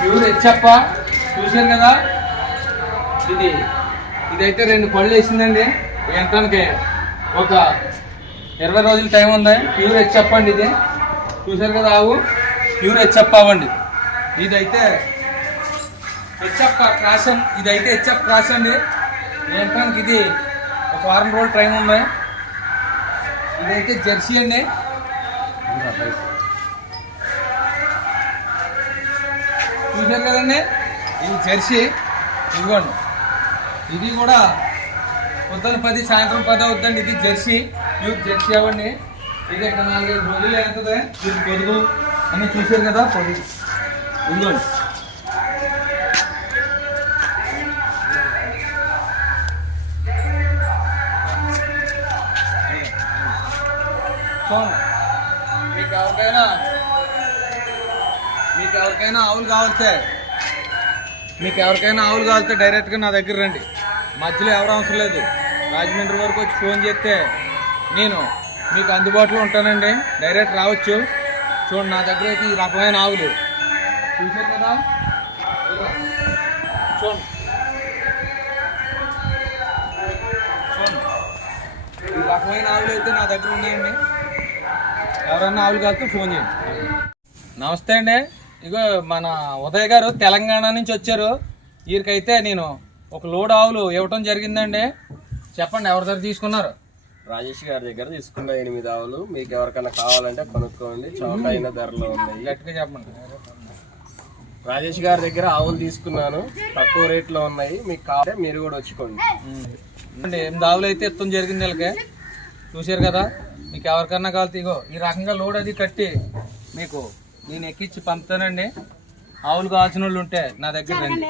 Pure హెచ్చప్ప చూశారు కదా? ఇది ఇదైతే రెండు పళ్ళు వేసిందండి. ఎంటానికి ఒక ఇరవై రోజుల టైం ఉంది. ప్యూర్ హెచ్చప్ప అండి ఇది. చూశారు కదా ఆవు? ప్యూర్ హెచ్చప్ప అవ్వండి ఇదైతే హెచ్చప్ప క్రాస్ ఇదైతే హెచ్చప్ క్రాస్ అండి. ఏంటానికి ఇది ఒక వారం రోజులు టైం ఉంది. ఇదైతే జెర్సీ అండి. చూశారు కదండి ఇది జెర్సీ ఇదిగోండి. ఇది కూడా పొద్దున పది సాయంత్రం పది అవుతుందండి ఇది జెర్సీ. ప్యూర్ జెర్సీ అవ్వండి ఇది ఇక్కడ నాలుగైదు రోజులు అవుతుంది. ఇది పొదుగు. అని చూశారు కదా పొదుగు. ఇదిగోండి. మీకు ఎవరికైనా మీకు ఎవరికైనా ఆవులు కావాలితే మీకు ఎవరికైనా ఆవులు కావాలితే డైరెక్ట్గా నా దగ్గర రండి. మధ్యలో ఎవరు అవసరం లేదు. రాజమండ్రి వరకు వచ్చి ఫోన్ చేస్తే నేను మీకు అందుబాటులో ఉంటానండి. డైరెక్ట్ రావచ్చు. చూడండి నా దగ్గర అయితే ఈ రకమైన ఆవులు. చూసారు కదా? చూడండి. ఈ రకమైన ఆవులు అయితే నా దగ్గర ఉన్నాయండి. ఎవరన్నా ఆవులు కాస్తే ఫోన్ చేయండి. నమస్తే అండి. ఇగో మన ఉదయ్ గారు తెలంగాణ నుంచి వచ్చారు. వీరికైతే నేను ఒక లోడ్ ఆవులు ఇవ్వటం జరిగిందండి. చెప్పండి ఎవరి దగ్గర తీసుకున్నారు? రాజేష్ గారి దగ్గర తీసుకున్న ఎనిమిది ఆవులు. మీకు ఎవరికైనా కావాలంటే కొనుక్కోండి. చౌక అయిన ధరలో ఉన్నాయి. గట్టిగా చెప్పండి. రాజేష్ గారి దగ్గర ఆవులు తీసుకున్నాను. తక్కువ రేట్లో ఉన్నాయి. మీకు కావాలంటే మీరు కూడా వచ్చుకోండి. అండి ఎనిమిది ఆవులు అయితే ఇస్తాం జరిగింది వీళ్ళకి. చూశారు కదా? మీకు ఎవరికన్నా కావాలి ఇగో ఈ రకంగా లోడ్ అది కట్టి మీకు నేను ఎక్కించి పంపుతానండి. ఆవులు కావాల్సిన వాళ్ళు ఉంటే నా దగ్గర రండి.